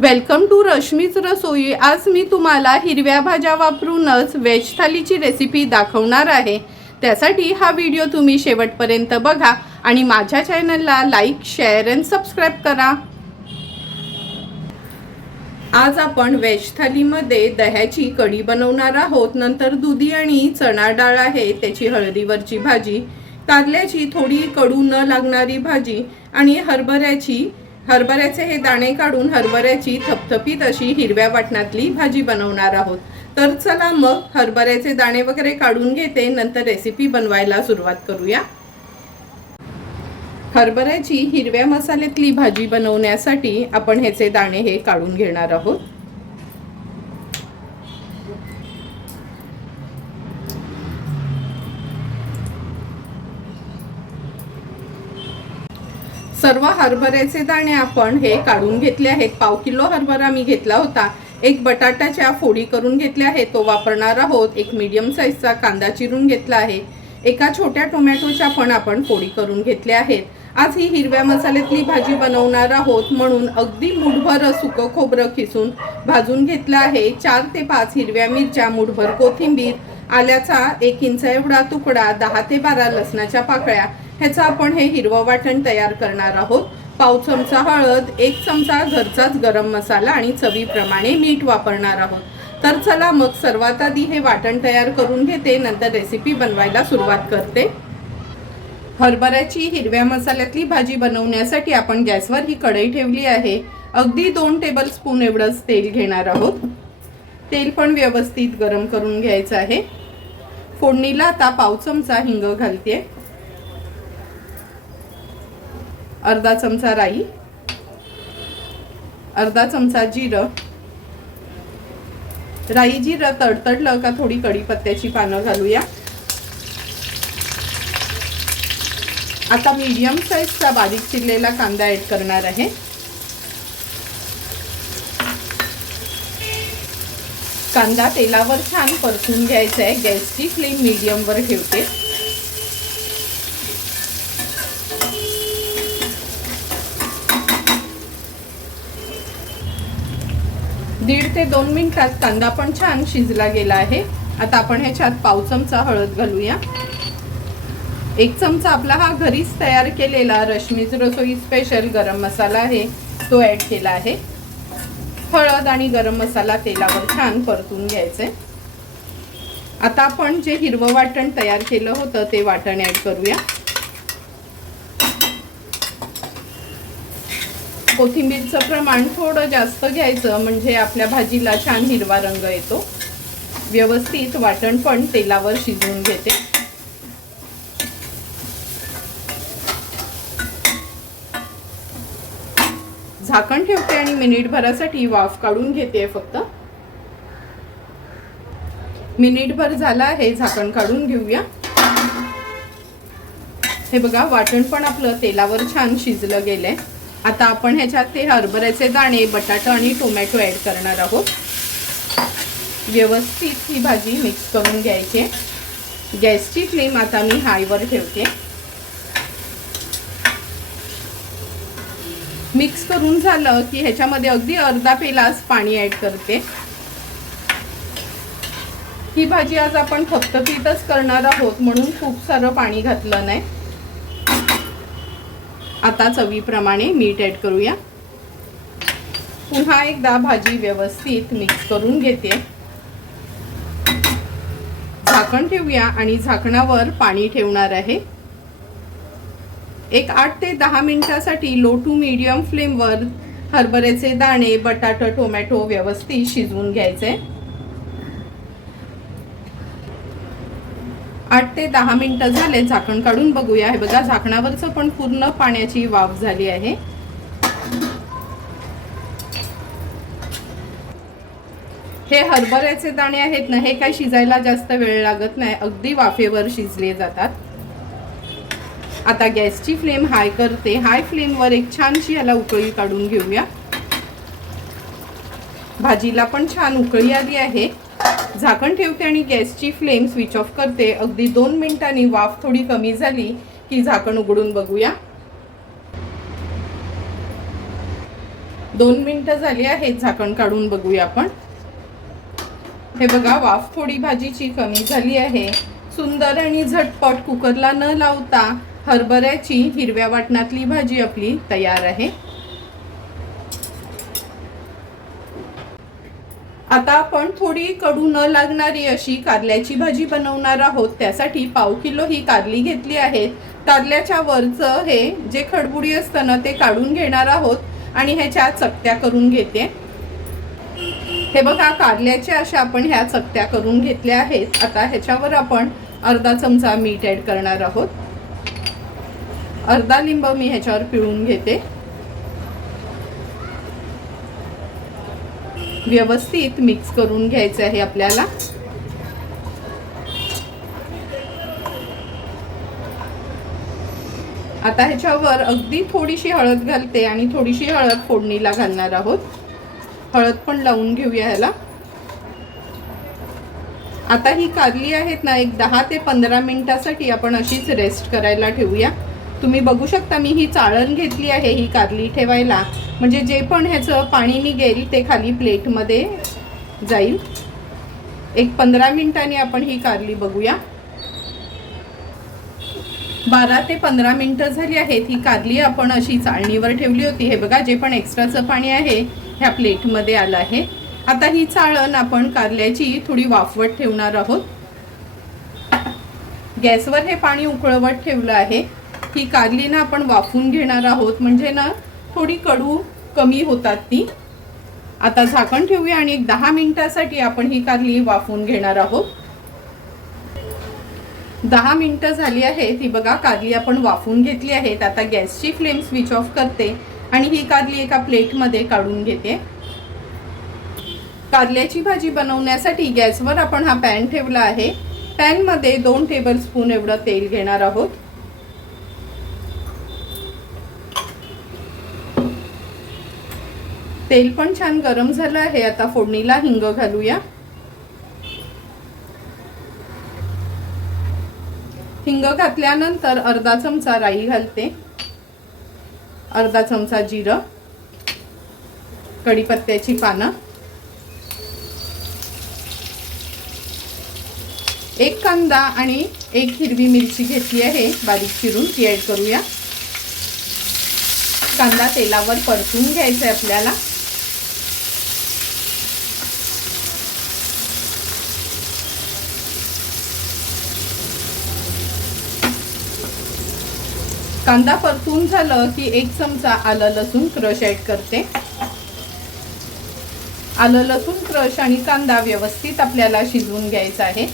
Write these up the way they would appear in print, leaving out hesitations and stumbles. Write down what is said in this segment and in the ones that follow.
Welcome to रश्मीच रसोई। आज मी तुम्हाला हिरव्या भाज्या वापरूनच व्हेज थालीची रेसिपी दाखवणार आहे। त्यासाठी हा व्हिडिओ तुम्ही शेवटपर्यंत बघा आणि माझ्या चॅनलला लाईक, शेअर आणि सबस्क्राइब करा। आज आपण व्हेज थालीमध्ये दह्याची कढी बनवणार आहोत। नंतर दुधी आणि चणा डाळ आहे, त्याची हळदीवरची भाजी, कारल्याची थोडी कडू न लागणारी भाजी आणि हरभऱ्याचे हे दाणे काढून हरभऱ्याची थपथपीत अशी हिरव्या वाटणातली भाजी बनवणार आहोत। तर चला मग हरभऱ्याचे दाणे वगैरे काढून घेते, नंतर रेसिपी बनवायला सुरुवात करूया। हरभऱ्याची हिरव्या मसाल्यातली भाजी बनवण्यासाठी आपण ह्याचे दाणे हे काढून घेणार आहोत। सर्व हरभऱ्याचे दाणे आपण हे काढून घेतले आहेत। पाव किलो हरभरा मी घेतला होता। एक बटाट्याच्या फोडी करून घेतल्या आहेत, तो वापरणार आहोत। एक मीडियम साईजचा कांदा चिरून घेतला आहे। एका छोट्या टोमॅटोच्या पण आपण फोडी करून घेतल्या आहेत। आज ही हिरव्या मसाल्यातली भाजी बनवणार आहोत, म्हणून अगदी मुठभर सुकं खोबरं खिसून भाजून घेतलं आहे। 4 ते 5 हिरव्या मिरच्या, मुठभर कोथिंबीर, आल्याचा 1 इंच एवढा तुकडा, 10 ते 12 लसणाच्या पाकळ्या, ह्याचं आपण हे हिरवं वाटण तयार करणार आहोत। पाव चमचा हळद, 1 चमचा घरचाच गरम मसाला आणि चवीप्रमाणे मीठ वापरणार आहोत। तर चला मग सर्वात आधी हे वाटण तयार करून घेते, नंतर रेसिपी बनवायला सुरुवात करते। हरभऱ्याची हिरव्या मसाल्यातली भाजी बनवण्यासाठी आपण गॅसवर ही कढई ठेवली आहे। अगदी 2 टेबलस्पून एवढंच तेल घेणार आहोत। तेल पण व्यवस्थित गरम करून घ्यायचं आहे। फोडणीला आता पाव चमचा हिंग घालते, अर्धा चमचा राई, अर्धा चमचा जिरं। राई जिरं तडतडलं का थोडी कढीपत्त्याची पानं घालूया। आता मीडियम साईजचा बारीक चिरलेला कांदा ऍड करणार आहे। कांदा तेलावर छान परतून घ्यायचा आहे। गॅसची फ्लेम मीडियम वर ठेवते। दीड ते 2 मिनिटात कांदा पण छान शिजला गेला आहे। आता आपण ह्याच्यात पाव चमचा हळद घालूया। 1 चमचा आपला हा घरीच तयार केलेला रश्मीच रसोई स्पेशल गरम मसाला आहे, तो ऍड केला आहे। हळद आणि गरम मसाला तेलावर छान परतून घ्यायचे। आता आपण जे हिरवं वाटण तयार केलं होतं ते वाटण ऍड करूया। कोथिंबीरचं प्रमाण थोडं जास्त घ्यायचं, म्हणजे आपल्या भाजीला छान हिरवा रंग येतो। व्यवस्थित वाटण पण तेलावर शिजवून घेते। झाकण ठेवते आणि मिनिटभरासाठी वाफ काढून घेते। फक्त मिनिटभर झाला आहे, झाकण काढून घेऊया। हे बघा, वाटण पण आपलं तेलावर छान शिजलं गेलंय। आता आपण ह्याच्यात ते हरभऱ्याचे दाणे, बटाटा आणि टोमॅटो ऍड करणार आहोत। व्यवस्थित ही भाजी मिक्स करून घ्यायची। गॅसची फ्लेम आता मी हायवर ठेवते। मिक्स करून झालं की ह्याच्यामध्ये अगदी अर्धा पेलास पाणी ऍड करते। ही भाजी आज आपण थपथपीतच करणार आहोत, म्हणून खूप सारं पाणी घातलं नाही। आता चवीप्रमाणे मीठ ऍड करूया। पुन्हा एकदा भाजी व्यवस्थित मिक्स करून घेते। झाकण ठेवूया आणि झाकणावर पाणी ठेवणार आहे। एक 8 ते 10 मिनिटासाठी लो टू मीडियम फ्लेमवर हरभऱ्याचे दाणे, बटाटा, टोमॅटो व्यवस्थित शिजवून घ्यायचे। 8 ते 10 मिनिटं झाले, झाकण काढून बघूया। हे बघा, झाकणावरचं पण पूर्ण पाण्याची वाफ झाली आहे। हे हरभऱ्याचे दाणे आहेत ना, हे काही शिजायला जास्त वेळ लागत नाही, अगदी वाफेवर शिजले जातात। आता गॅसची फ्लेम हाय करते। हाय फ्लेमवर एक छानशी याला उकळी काढून घेऊया। भाजीला पण छान उकळी आली आहे। झाकण ठेवते आणि गॅसची फ्लेम स्विच ऑफ करते। अगदी 2 मिनिटांनी वाफ थोडी कमी झाली की झाकण उघडून बघूया। 2 मिनिटं झाली आहेत, झाकण काढून बघूया आपण. हे बघा, वाफ थोडी भाजीची कमी झाली आहे. सुंदर आणि झटपट कुकरला न लावता हरभऱ्याची हिरव्या वाटणातली भाजी आपली तयार आहे. आता आपण थोडी कडू न लागणारी अशी कारल्याची भाजी बनवणार आहोत. त्यासाठी पाव किलो ही कारली घेतली आहे. कारल्याच्या वरचं हे जे खडबुडी असतं ना ते काढून घेणार आहोत आणि ह्याच्या चकत्या करून घेते. हे बघा, कारल्याच्या अशा आपण ह्या चकत्या करून घेतल्या आहेत. आता ह्याच्यावर आपण अर्धा चमचा मीठ ॲड करणार आहोत. अर्धा लिंब मी ह्याच्यावर पिळून घेते. व्यवस्थित मिक्स करून घ्यायचं आहे आपल्याला. आता ह्याच्यावर अगदी थोडीशी हळद घालते आणि थोडीशी हळद फोडणीला घालणार आहोत. हळद पण लावून घेऊया ह्याला. आता ही कारली आहेत ना, एक 10 ते 15 मिनिटासाठी आपण अशीच रेस्ट करायला ठेवूया. तुम्ही बघू शकता, मी ही चाळण घेतली आहे ही कारली ठेवायला, म्हणजे जे पण ह्याचं पाणी निघेल ते खाली प्लेटमध्ये जाईल. एक 15 मिनिटांनी आपण ही कारली बघूया. 12 ते 15 मिनिटं झाली आहेत. ही कारली आपण अशी चाळणीवर ठेवली होती. हे बघा, जे पण एक्स्ट्राचं पाणी आहे ह्या प्लेटमध्ये आलं आहे. आता ही चाळण आपण कारल्याची थोडी वाफवत ठेवणार आहोत. गॅसवर हे पाणी उकळवत ठेवलं आहे. ही कारली ना आपण वाफवून घेणार आहोत, म्हणजे ना थोडी कडू कमी होतात ती. आता झाकण ठेवूया आणि एक 10 मिनिटासाठी आपण ही कारली वाफवून घेणार आहोत. 10 मिनिटं झाली आहेत. ही बघा, कारली आपण वाफवून घेतली आहेत. आता गॅसची फ्लेम स्विच ऑफ करते आणि ही कारली एका प्लेटमध्ये काढून घेते. कारल्याची भाजी बनवण्यासाठी गॅसवर आपण हा पॅन ठेवला आहे. पॅनमध्ये 2 टेबलस्पून एवढं तेल घेणार आहोत. तेल पण छान गरम झालं आहे. आता फोडणीला हिंग घालूया. हिंग घातल्यानंतर अर्धा चमचा राई घालते, अर्धा चमचा जिरं, कढीपत्त्याची पानं, एक कांदा आणि एक हिरवी मिरची घेतली आहे बारीक चिरून, ती ॲड करूया. कांदा तेलावर परतून घ्यायचा आहे आपल्याला. कांदा परतून झालं की 1 चमचा आलं लसूण क्रश ॲड करते. आलं लसूण क्रश आणि कांदा व्यवस्थित आपल्याला शिजवून घ्यायचा आहे.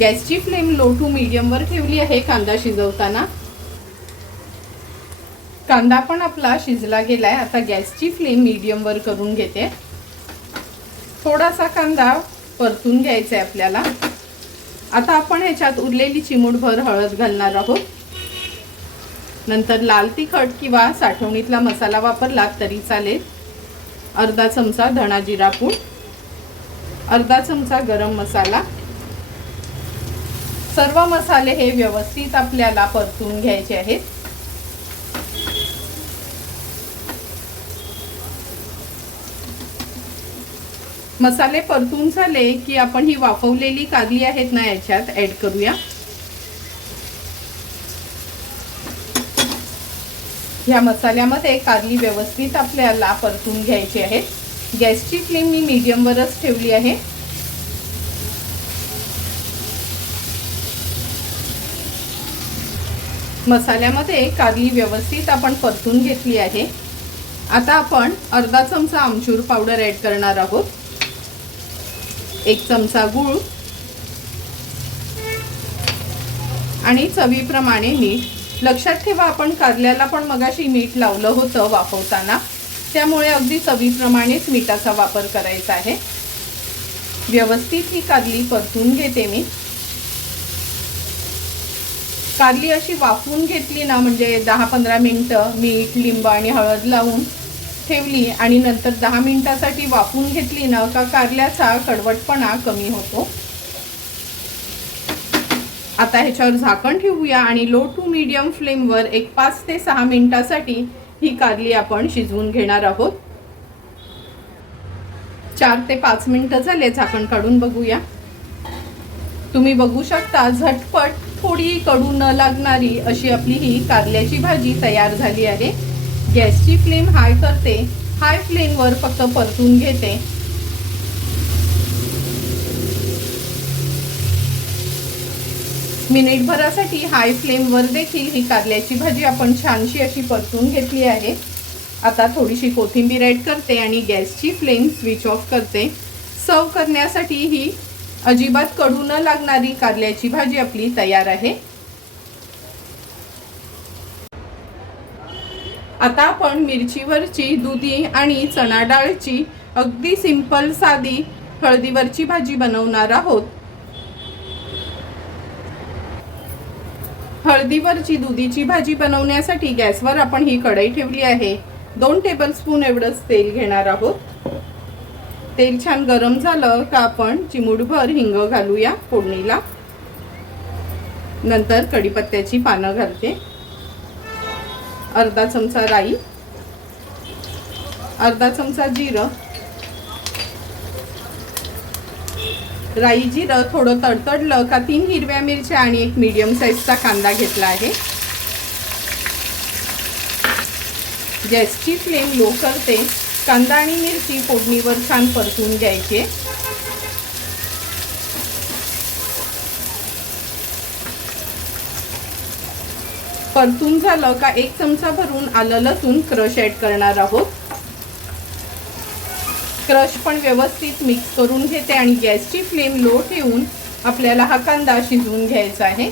गॅसची फ्लेम लो टू मीडियम वर ठेवली आहे कांदा शिजवताना. कांदा पण आपला शिजला गेलाय. आता गॅसची फ्लेम मीडियम वर करून घेते. थोडासा कांदा परतून घ्यायचा आहे आपल्याला. आता आपण ह्याच्यात उरलेली चिमूटभर हळद घालणार आहोत. नंतर लाल तिखट किंवा साठवणीतला मसाला वापरला तरी चालेल. अर्धा चमचा धणा जिरा पूड, अर्धा चमचा गरम मसाला. सर्व मसाले हे व्यवस्थित आपल्याला परतून घ्यायचे आहेत. मसाले परतून झाले की आपण ही वाफवलेली कारली आहेत ना याच्यात ॲड करूया. ह्या मसाल्यामध्ये कारली व्यवस्थित आपल्याला परतून घ्यायची आहे. गॅसची फ्लेम मी मीडियम वरच ठेवली आहे. मसाल्यामध्ये कारली व्यवस्थित आपण परतून घेतली आहे. आता आपण अर्धा चमचा आमचूर पावडर ॲड करणार आहोत. 1 चमचा गूळ आणि चवीप्रमाणे मीठ. लक्षात ठेवा, आपण कारल्याला पण मगाशी मीठ लावलं होतं वाफवताना, त्यामुळे अगदी चवीप्रमाणेच मिठाचा वापर करायचा आहे. व्यवस्थित ही कारली परतून घेते मी. कारली अशी वाफवून घेतली ना, म्हणजे 10-15 मिनिटं मीठ, लिंब आणि हळद लावून ठेवली आणि नंतर 10 मिनिटासाठी वाफवून घेतली ना, का कारल्याचा कडवटपणा कमी होतो. आता ह्याच्यावर झाकण ठेवूया आणि लो टू मीडियम फ्लेमवर एक 5 ते 6 मिनिटासाठी ही कारली आपण शिजवून घेणार आहोत. 4 ते 5 मिनिटं झाले, झाकण काढून बघूया. तुम्ही बघू शकता झटपट थोडी कडू न लागणारी अशी आपली ही कारल्याची भाजी तयार झाली आहे. गॅसची फ्लेम हाय करते, हाय फ्लेमवर फक्त परतून घेते. मिनिटभरासाठी हाय फ्लेमवर देखील ही कारल्याची भाजी आपण छानशी अशी परतून घेतली आहे. आता थोडीशी कोथिंबीर ॲड करते आणि गॅसची फ्लेम स्विच ऑफ करते. सर्व करण्यासाठी ही अजिबात कडू न लागणारी कारल्याची भाजी आपली तयार आहे. आता आपण मिरचीवरची दुधी आणि चणा डाळची अगदी सिंपल साधी हळदीवरची भाजी बनवणार आहोत. हळदीवरची दुधीची भाजी बनवण्यासाठी गॅसवर आपण ही कढई ठेवली आहे. 2 टेबलस्पून एवढंच तेल घेणार आहोत. तेल छान गरम झालं का आपण चिमूटभर हिंग घालूया फोडणीला. नंतर कढीपत्त्याची पानं घालते. अर्धा चमचा राई, अर्धा चमचा जिरं. राई जिरं थोडं तडतडलं का 3 हिरव्या मिरच्या आणि एक मीडियम साईजचा कांदा घेतला आहे. गॅसची फ्लेम लो करते. कांदा आणि मिरची फोडणीवर छान परतून घ्यायची. परतून झालं का 1 चमचा भरून आलं लसूण क्रश ॲड करणार आहोत. क्रश पण व्यवस्थित मिक्स करून घेते आणि गॅसची फ्लेम लो ठेवून आपल्याला हा कांदा शिजवून घ्यायचा आहे.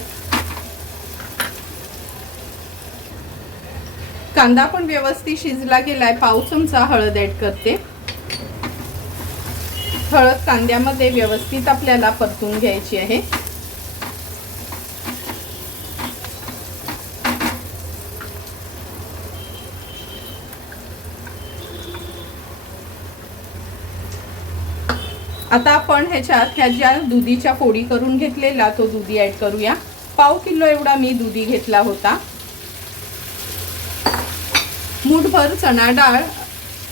कांदा पण व्यवस्थित शिजला गेलाय. पाव चमचा हळद ॲड करते. हळद कांद्यामध्ये व्यवस्थित आपल्याला परतून घ्यायची आहे. आता आपण ह्या ज्या दुधीच्या फोडी करून घेतलेला तो दुधी ॲड करूया. पाव किलो एवढा मी दुधी घेतला होता. मूठभर चणा डाळ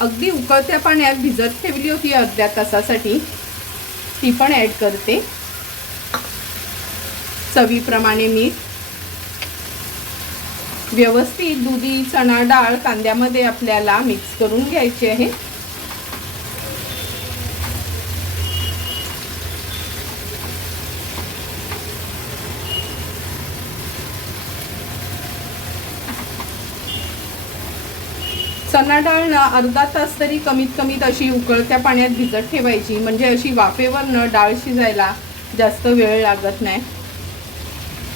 अगदी उकळत्या पाण्यात भिजत ठेवली होती अर्ध्या तासासाठी, ती पण ॲड करते. चवीप्रमाणे मीठ. व्यवस्थित दुधी चणा डाळ कांद्यामध्ये आपल्याला मिक्स करून घ्यायची आहे. चणा डाळ अर्धा तास तरी कमीत कमी अशी उकळत्या पाण्यात भिजत ठेवायची, म्हणजे अशी वाफेवरनं डाळ शिजायला जास्त वेळ लागत नाही.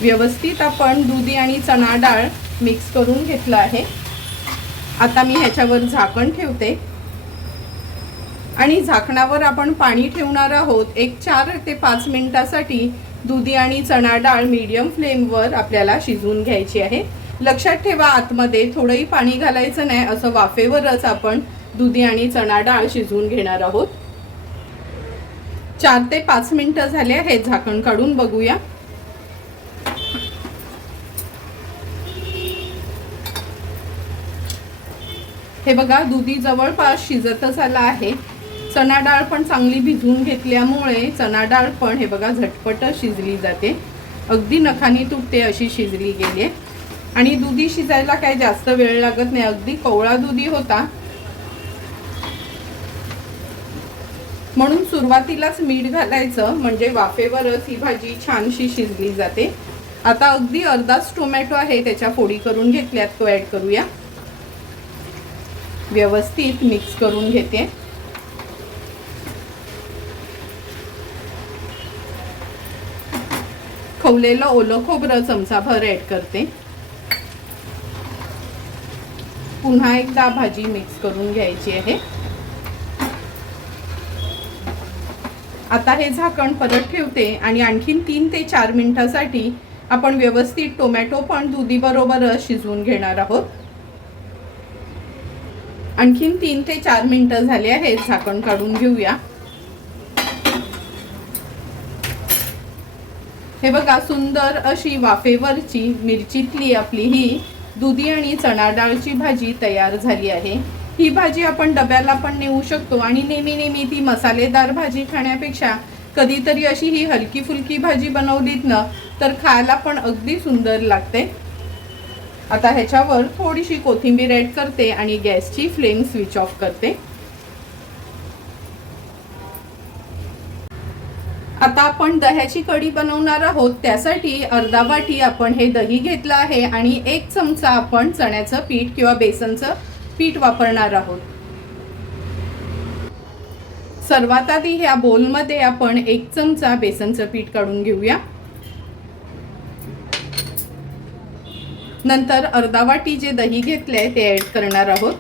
व्यवस्थित आपण दुधी आणि चणा डाळ मिक्स करून घेतलं आहे. आता मी ह्याच्यावर झाकण ठेवते आणि झाकणावर आपण पाणी ठेवणार आहोत. एक 4 ते 5 मिनिटासाठी दुधी आणि चणा डाळ मीडियम फ्लेमवर आपल्याला शिजवून घ्यायची आहे. लक्षात ठेवा, आतमध्ये थोडंही पाणी घालायचं नाही, असं वाफेवरच आपण दुधी आणि चणा डाळ शिजवून घेणार आहोत. 4 ते 5 मिनिटं झाले आहेत. झाकण काढून बघूया. हे बघा, दुधी जवळपास शिजतच आला आहे. चणा डाळ पण चांगली भिजवून घेतल्यामुळे चणा डाळ पण हे बघा झटपट शिजली जाते. अगदी नखानी तुटते अशी शिजली गेली आहे. आणि दुधी शिजायला काही जास्त वेळ लागत नाही. अगदी कवळा दुधी होता, म्हणून सुरुवातीलाच मीठ घालायचं, म्हणजे वाफेवरच ही भाजी छानशी शिजली जाते. आता अगदी अर्धाच टोमॅटो आहे, त्याच्या फोडी करून घेतल्यात, तो ॲड करूया. व्यवस्थित मिक्स करून घेते. खवलेलं ओलं खोबरं चमचाभर ॲड करते. पुन्हा एकदा भाजी मिक्स करून घ्यायची आहे. आता हे झाकण परत ठेवते आणि आणखीन 3 ते 4 मिनिटासाठी आपण व्यवस्थित टोमॅटो पण दुधी बरोबरच शिजवून घेणार आहोत. आणखीन 3 ते 4 मिनिटं झाले आहेत. झाकण काढून घेऊया. हे बघा, सुंदर अशी वाफेवरची मिरचीतली आपली ही दुधी आणि चणा डाळची भाजी तयार झाली आहे। ही भाजी आपण डब्याला पण नेऊ शकतो आणि नेहमी ती मसालेदार भाजी खाण्यापेक्षा कधीतरी अशी ही हलकी फुलकी भाजी बनवलीत ना तर खायला पण अगदी सुंदर लागते। आता ह्याच्यावर थोडीशी कोथिंबीर ॲड करते आणि गॅसची फ्लेम स्विच ऑफ करते। आता आपण दह्याची कढी बनवणार आहोत। त्यासाठी अर्धा वाटी आपण हे दही घेतलं आहे आणि 1 चमचा आपण चण्याचं पीठ किंवा बेसनचं पीठ वापरणार आहोत। सर्वात आधी ह्या बोलमध्ये आपण 1 चमचा बेसनचं पीठ काढून घेऊया। नंतर अर्धा वाटी जे दही घेतलंय ते ॲड करणार आहोत।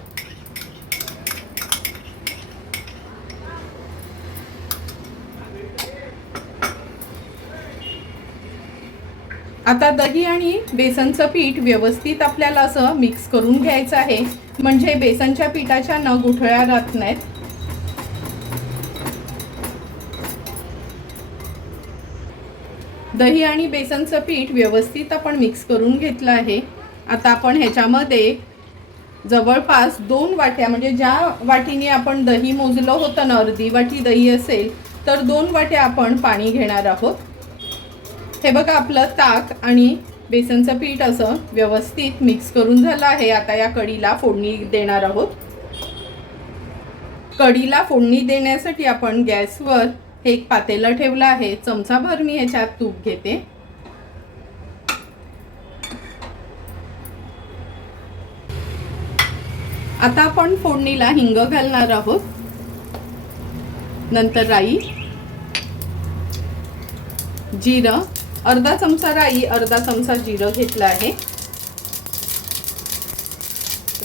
आता दही आणि बेसनचं पीठ व्यवस्थित आपल्याला असं मिक्स करून घ्यायचं आहे, म्हणजे बेसनच्या पिठाच्या न गुठळ्या राहत नाहीत। दही आणि बेसनचं पीठ व्यवस्थित आपण मिक्स करून घेतलं आहे। आता आपण ह्याच्यामध्ये जवळपास 2 वाट्या, म्हणजे ज्या वाटीने आपण दही मोजलं होतं ना, अर्धी वाटी दही असेल तर 2 वाट्या आपण पाणी घेणार आहोत। हे बघा, आपलं ताक आणि बेसनचं पीठ असं व्यवस्थित मिक्स करून झालं आहे। आता या कढीला फोडणी देणार आहोत। कढीला फोडणी देण्यासाठी आपण गॅसवर एक पातेलं ठेवलं आहे। चमचाभर मी ह्याच्यात तूप घेते। आता आपण फोडणीला हिंग घालणार आहोत, नंतर राई, जिरं, अर्धा चमचा राई, अर्धा चमचा जिरं घेतलं आहे।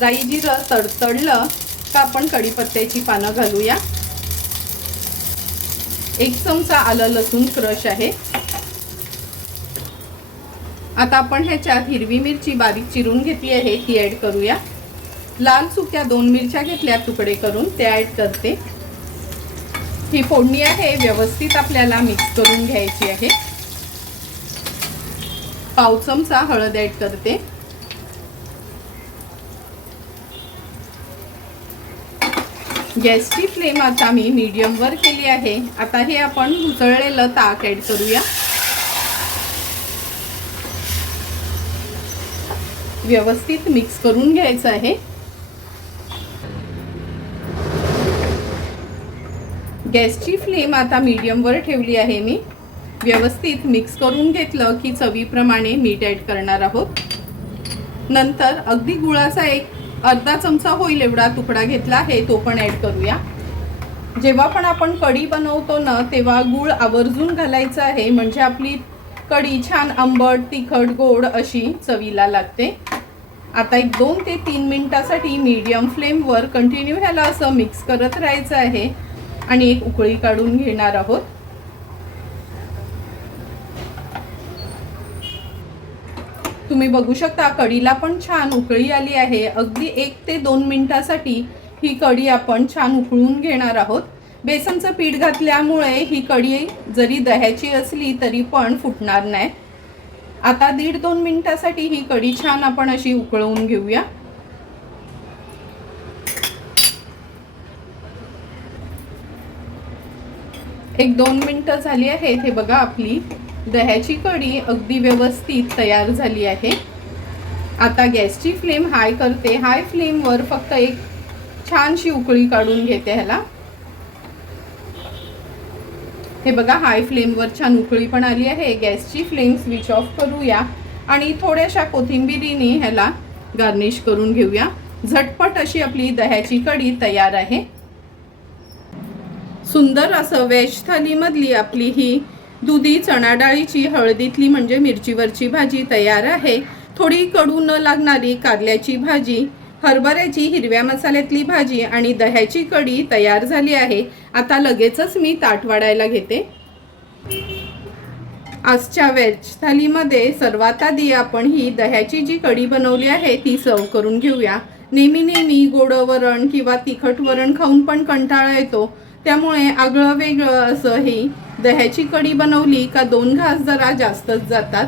राई जिरं तडतडलं का आपण कढीपत्त्याची पानं घालूया। 1 चमचा आलं लसूण क्रश आहे। आता आपण ह्याच्यात हिरवी मिरची बारीक चिरून घेतली आहे ती ॲड करूया। लाल सुक्या 2 मिरच्या घेतल्या तुकडे करून त्या ॲड करते। ही फोडणी आहे व्यवस्थित आपल्याला मिक्स करून घ्यायची आहे। पाव चमचा हळद ॲड करते। गॅसची फ्लेम आता मी मीडियम वर केली आहे। आता हे आपण उकळलेलं ताक ॲड करूया। व्यवस्थित मिक्स करून घ्यायचं आहे। गॅसची फ्लेम आता मीडियम वर ठेवली आहे मी। व्यवस्थित मिक्स करून घेतलं की चवीप्रमाणे मीठ ॲड करणार आहोत। नंतर अगदी गुळाचा एक अर्धा चमचा होईल एवढा तुकडा घेतला आहे तो पण ॲड करूया। जेव्हा पण आपण कढी बनवतो ना तेव्हा गूळ आवर्जून घालायचा आहे, म्हणजे आपली कढी छान आंबट, तिखट, गोड अशी चवीला लागते। आता एक 2 ते 3 मिनिटासाठी मीडियम फ्लेमवर कंटिन्यू ह्याला असं मिक्स करत राहायचं आहे आणि एक उकळी काढून घेणार आहोत। तुम्ही बघू शकता कढीला पण छान उकळी आली आहे। अगदी 1 ते 2 मिनिटासाठी ही कढी आपण छान उकळून घेणार आहोत। बेसनचं पीठ घातल्यामुळे ही कढी जरी दह्याची असली तरी पण फुटणार नाही। आता 1.5-2 मिनिटासाठी ही कढी छान आपण अशी उकळवून घेऊया। एक 2 मिनिटं झाली आहेत। हे बघा, आपली दह्याची कढी अगदी व्यवस्थित तयार झाली आहे। आता गॅसची फ्लेम हाय करते। हाय फ्लेमवर फक्त एक छानशी उकळी काढून घेते ह्याला। हे बघा, हाय फ्लेमवर छान उकळी पण आली आहे। गॅसची फ्लेम स्विच ऑफ करूया आणि थोड्याशा कोथिंबीरीने ह्याला गार्निश करून घेऊया। झटपट अशी आपली दह्याची कढी तयार आहे। सुंदर असं व्हेज थालीमधली आपली ही दुधी चणा डाळीची हळदीतली म्हणजे मिरचीवरची भाजी तयार आहे। थोडी कडू न लागणारी कारल्याची भाजी, हरभऱ्याची हिरव्या मसाल्यातली भाजी आणि दह्याची कढी तयार झाली आहे। आता लगेचच मी ताट वाढायला घेते। आजच्या व्हेज थालीमध्ये सर्वात आधी आपण ही दह्याची जी कढी बनवली आहे ती सर्व करून घेऊया। नेहमी गोड वरण किंवा तिखट वरण खाऊन पण कंटाळा येतो, त्यामुळे आगळं वेगळं असं हे दह्याची कढी बनवली का 2 घास जरा जास्तच जातात.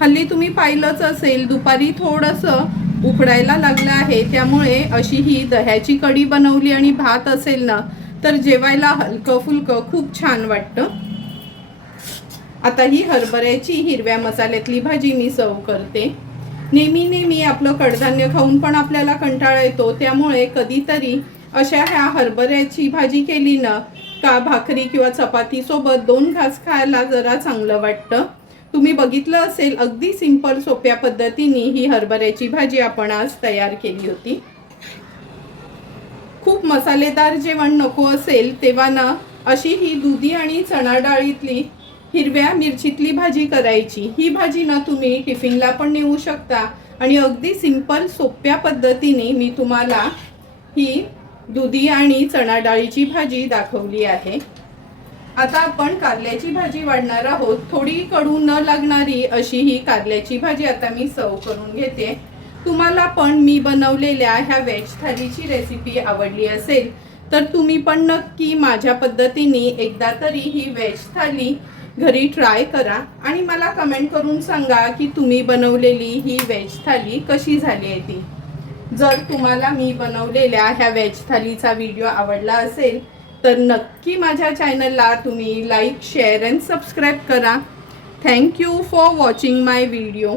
हल्ली तुम्ही पाहिलंच असेल दुपारी थोडंसं उकडायला लागलं आहे, त्यामुळे अशी ही दह्याची कढी बनवली आणि भात असेल ना तर जेवायला हलकं फुलकं खूप छान वाटतं. आता ही हरभऱ्याची हिरव्या मसाल्यातली भाजी मी सर्व करते. नेहमी आपलं कडधान्य खाऊन पण आपल्याला कंटाळा येतो, त्यामुळे कधीतरी अशा ह्या हरभऱ्याची भाजी केली ना का भाकरी किंवा चपाती सोबत 2 घास खायला जरा चांगलं वाटतं. तुम्ही बघितलं असेल अगदी सिंपल सोप्या पद्धतीने ही हरभऱ्याची भाजी आपण आज तयार केली होती. खूप मसालेदार जेवण नको असेल तेव्हा ना अशी ही दुधी आणि चणा डाळीतली हिरव्या मिरचीतली भाजी करायची. ही भाजी ना तुम्ही टिफिनला पण नेऊ शकता आणि अगदी सिंपल सोप्या पद्धतीने मी तुम्हाला ही दुधी आणि चणा डाळीची भाजी दाखवली आहे. आता आपण कारल्याची भाजी वाढणार आहोत. थोडी कडू न लागणारी अशी ही कारल्याची भाजी आता मी सर्व करून घेते. तुम्हाला पण मी बनवलेल्या ह्या व्हेज थालीची रेसिपी आवडली असेल तर तुम्ही पण नक्की माझ्या पद्धतीने एकदा तरी ही व्हेज थाली घरी ट्राय करा आणि मला कमेंट करून सांगा की तुम्ही बनवलेली ही व्हेज थाली कशी झाली आहे ती. जर तुम्हाला मी बनवलेल्या ह्या व्हेज थालीचा व्हिडिओ आवडला असेल तर नक्की माझ्या चॅनलला तुम्ही लाईक, शेअर अँड सबस्क्राईब करा. Thank you for watching my video.